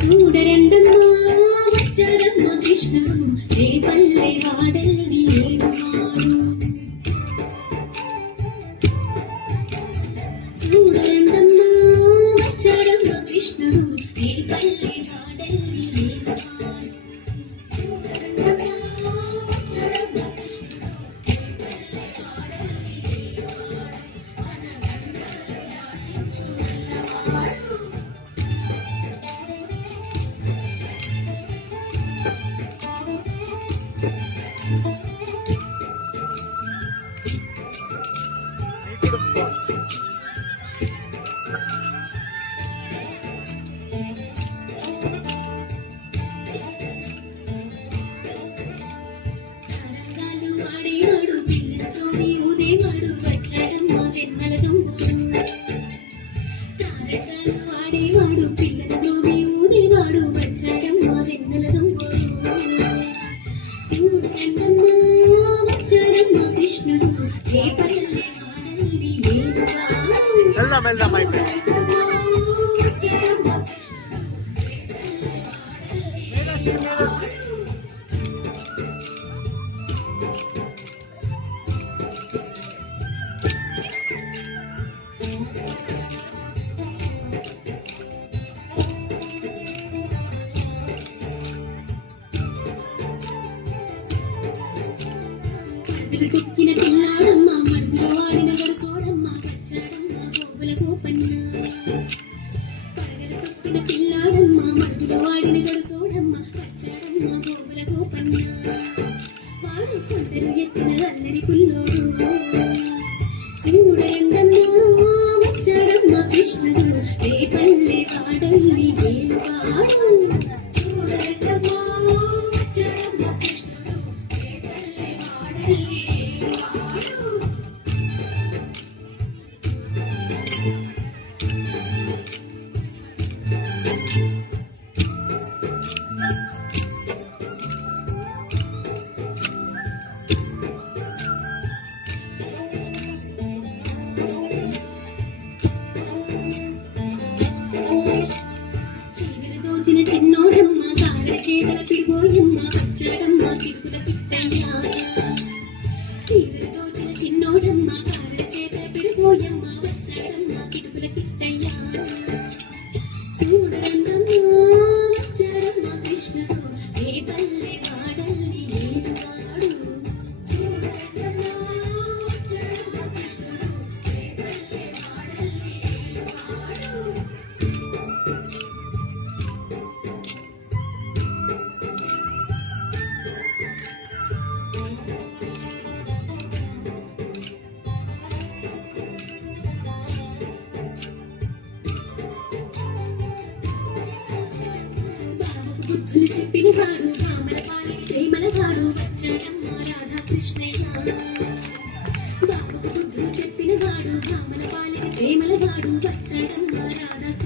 చూడరండమ్మా వచ్చాడమ్మ కృష్ణుడు రేపల్లె వాడల్ని ఏడువాడు. చూడరండమ్మా వచ్చాడమ్మ కృష్ణుడు రేపల్లె వాడల్ని ఏడువాడు. చూడరండమ్మా వచ్చాడమ్మ కృష్ణుడు రేపల్లె వాడల్ని ఏడువాడు. మన గంటలు దాటించు వల్లవాడు. తరంగాలు ఆడేవాడు పిల్లల త్రోవి ఊదేవాడు వచ్చాడమ్మ వెన్నెల దొంగోడు. తారకాలు ఆడేవాడు పిల్లల త్రోవి ఊదేవాడు వచ్చాడమ్మ వెన్నెల దొంగోడు. చూడండమ్మా వచ్చాడమ్మ కృష్ణుడు రేపల్లె వాడల్ని ఏడువాడు. వెళ్దాం అయిపోయింది. మడుగులు తొక్కిన పిల్లాడమ్మ మడుగులో ఆడిన గడుసోడమ్మ వచ్చాడమ్మ గోవుల గోపన్న. పడగలు తొక్కిన పిల్లాడమ్మ మడుగులో ఆడిన గడుసోడమ్మ వచ్చాడమ్మ గోవుల గోపన్న. వాడు కొండలు ఎత్తిన అల్లరి పుల్లోడు. చూడండమ్మా వచ్చాడమ్మ కృష్ణుడు రేపల్లె వాడల్ని ఏలువాడు. చూడండమ్మా వచ్చాడమ్మ కృష్ణుడు రేపల్లె వాడల్ని ఏలువాడు. చీరలు దోచిన చిన్నోడమ్మ కారడ చేతల పిడుగోయమ్మ వచ్చాడమ్మ చిడుకుల పిట్టయ్య. చీరలు దోచిన చిన్నోడమ్మ కారడ చేతల పిడుగోయమ్మ వచ్చాడమ్మ చిడుకుల పిట్టయ్య. చూడరండమ్మా వచ్చాడమ్మ కృష్ణుడు రేపల్లె వాడల్ని ఏలువాడు. చూడరండమ్మా వచ్చాడమ్మ కృష్ణుడు రేపల్లె వాడల్ని ఏలువాడు. బాబుకు బుద్ధులు చెప్పిన వాడు రామల పాలిటి ప్రేమల వాడు వచ్చాడమ్మ రాధాకృష్ణయ్య. బాబుకు బుద్ధులు చెప్పిన వాడు రామల పాలిటి ప్రేమల వాడు వచ్చాడమ్మ రాధాకృష్ణయ్య.